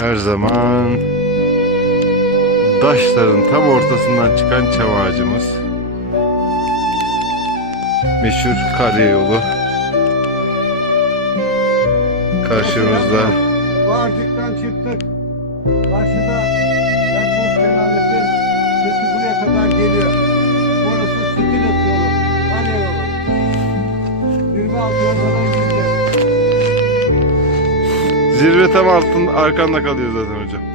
Her zaman Daşların tam ortasından çıkan çam ağacımız. Meşhur Karyayolu. Karşımızda. Bağcık'tan çıktık. Karşıda Yakboz Şelalesi sesi buraya kadar geliyor. Burası Stiles yolu. Karyayolu. 26 yoldan gideceğiz. Zirve tam arkanda kalıyor zaten hocam.